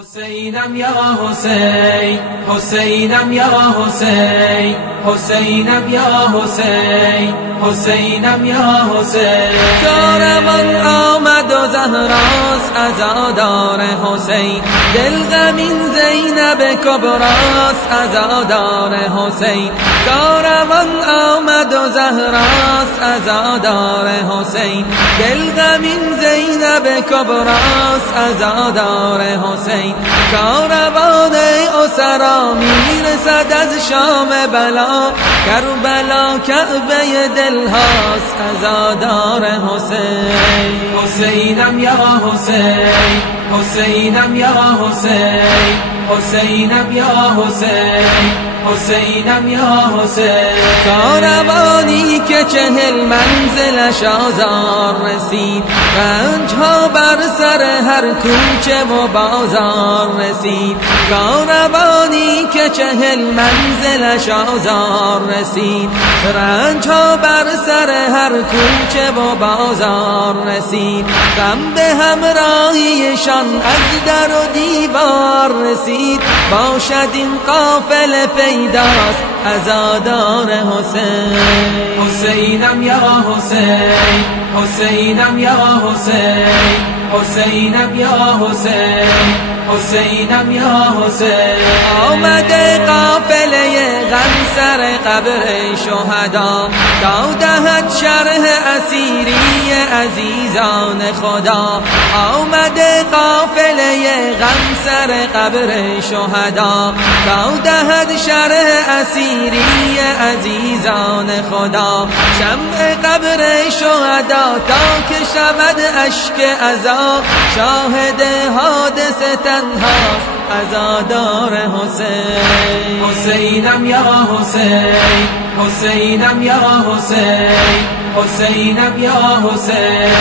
حسینم یا حسین، حسینم یا حسین، حسینم یا حسین، حسینم یا حسین. کاروان آمد و زهراست عزادار حسین، دل غمین زینب کبراست عزادار حسین. کاروان آمد و زهراست عزادار حسین، دل غمین زینب کبراست عزادار حسین. کاروان اسرا میرسد از شام بلا، کربلا کعبه دل هاست عزادار حسین. حسینم یا حسین، حسینم یا حسین، حسینم یا حسین، حسینم یا حسین. کاروانی که 40 منزلش آزار رسید، رنجها بر سر هر کوچه و بازار رسید. کاروانی که 40 منزلش آزار رسید، رنجها بر سر هر کوچه و بازار رسید. غم به همراهیشان از در و دیوار رسید، باشد این قافله پیداست عزادار حسین. حسینم یا حسین، حسینم یا حسین، حسینم یا حسین، حسینم یا حسین. آمده قافله غم سر قبر شهدا، تا دهد شرح اسیری عزیزان خدا. آمده قافله غم سر قبر شهدا، تا دهد شرح اسیری عزیزان خدا. شمع قبر شهدا تا که شود اشک عزا، شاهد حادثه تنهاست عزادار حسین. حسینم یا حسین، حسینم یا حسین، حسینم یا حسین،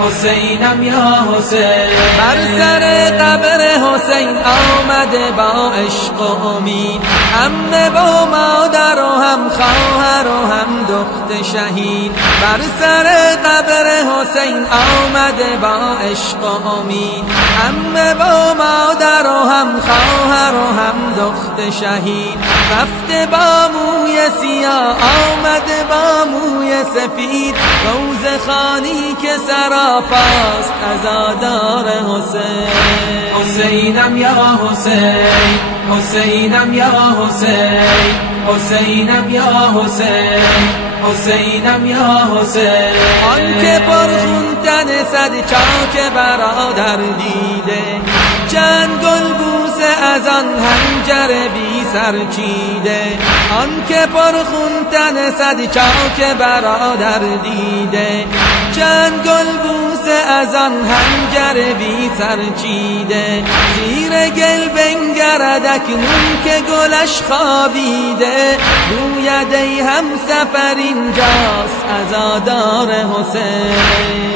حسینم یا حسین. بر سر قبر حسین آمده با عشق و امید، عمه و مادر و هم خواهر و هم دخت شهید. بر سر قبر حسین آمده با عشق و امید، عمه و مادر و هم خواهر و هم دخت شهید. رفته با موی سیاه آمده با موی سفید، روز خانی که سراپاست عزادار حسین. حسینم یا حسین، حسینم یا حسین، حسینم یا حسین، حسینم یا حسین. آن که پرخون تن صد چاک برادر دیده، چند گل بوسه از آن حنجر بی سر چیده. آن که پرخون تن صد چاک برادر دیده، چند گل بوسه از آن حنجر بی سر چیده. زیر گل بنگرد اکنون که گلش خوابیده، گوید ای همسفر اینجاست عزادار حسین.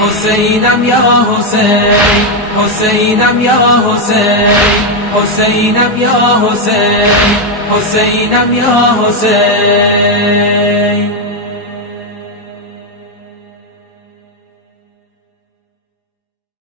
حسینم یا حسین، حسینم یا حسین، حسینم یا حسین، حسینم یا حسین.